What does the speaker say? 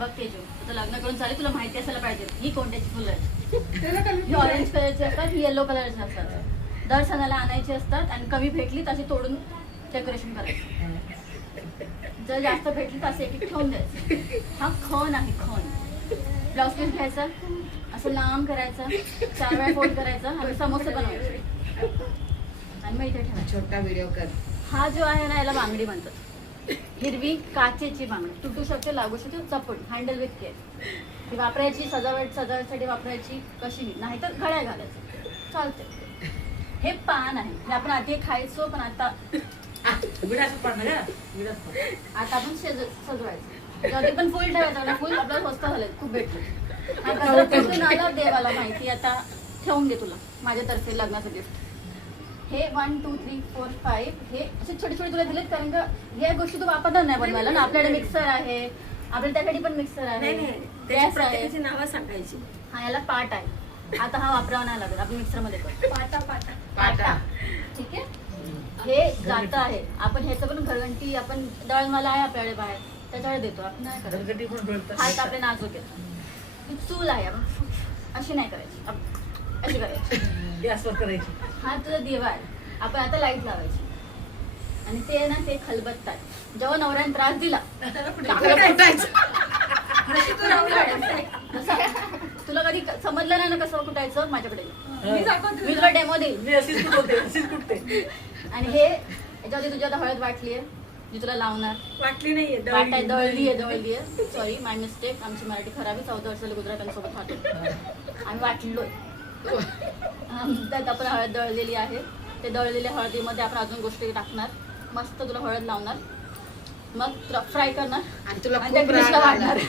बघ तेजू, तुझं लग्न करून चालेल, तुला माहिती असायला पाहिजे ही कोणत्याची फुलं आहेत. ही ऑरेंज कलरची असतात, ही येलो कलरची असतात. दर सणाला आणायची असतात आणि कमी भेटली तशी तोडून डेकोरेशन करायचं. जर जास्त भेटली तर असं एक ठेवून द्यायचं. हा खण आहे, खण. ब्लाऊज पीस घ्यायचा, असं लांब करायचं, 4 वेळा फोल्ड करायचं आणि समोसे बनवायचे आणि मग इथे ठेवायचं. छोटा व्हिडिओ कर. हा जो आहे ना, याला बांगडी म्हणतात. हिरवी काचेची बांगडी, तुटू शकते, लागू शकते, चपट, हँडल विथ केअर. ती वापरायची सजावटसाठी वापरायची, कशी नाही तर घड्याळ घालायचं चालते. हे पान आहे, हे आपण आधी खायचो, पण आता आपण सजवायचं. त्यामध्ये पण फुल ठेवायचं. फुल आपल्याला स्वस्त झालं, खूप भेटलं. आलं देवाला माहिती, आता ठेवून दे तुला माझ्यातर्फे लग्नाचं गिफ्ट. हे 1 2 3 4 5 हे असे छोटे छोटे तुला दिलेत, कारण का ह्या गोष्टी तू वापरणार नाही बनवायला ना. आपल्याकडे मिक्सर आहे, आपल्या त्यासाठी पण मिक्सर आहे, गॅस आहे. नावं सांगायची. हा याला पाट आहे. आता हा वापरावा नाही लागेल, आपण मिक्सर मध्ये करतो. पाटा. ठीक आहे. हे जातं आहे, आपण ह्याचं पण घरघंटी, आपण दळणवाला आहे आपल्याकडे बाहेर, त्याच्याकडे देतो. आपण नाही करत. हात आपले नाजूक आहेत. ही चूल आहे, आपण अशी नाही करायची, अशी करायची. गॅसवर करायची. हा तुझा दिवा आहे, आपण आता लाईट लावायची. आणि ते ना, ते खलबत्ता आहे. जेव्हा नवऱ्याने त्रास दिला तुला कधी समजलं नाही ना कसं कुटायचं, माझ्याकडे मी तुला डेमो देईल. मी अशीच कुठते. आणि हे याच्यावरती तुझी आता हळद वाटली आहे, जी तुला लावणार. वाटली नाहीये, दळली आहे. सॉरी, माय मिस्टेक. आमची मराठी खराब आहे. 14 वर्षाला गुजरातांसोबत वाटतो आम्ही वाटलोय. त्यात आपण हळद दळलेली आहे. ते दळलेल्या हळदीमध्ये आपण अजून गोष्टी टाकणार. मस्त तुला हळद लावणार, मग फ्राय करणार आणि तुला आणि त्या ग्रीसला वाढणार.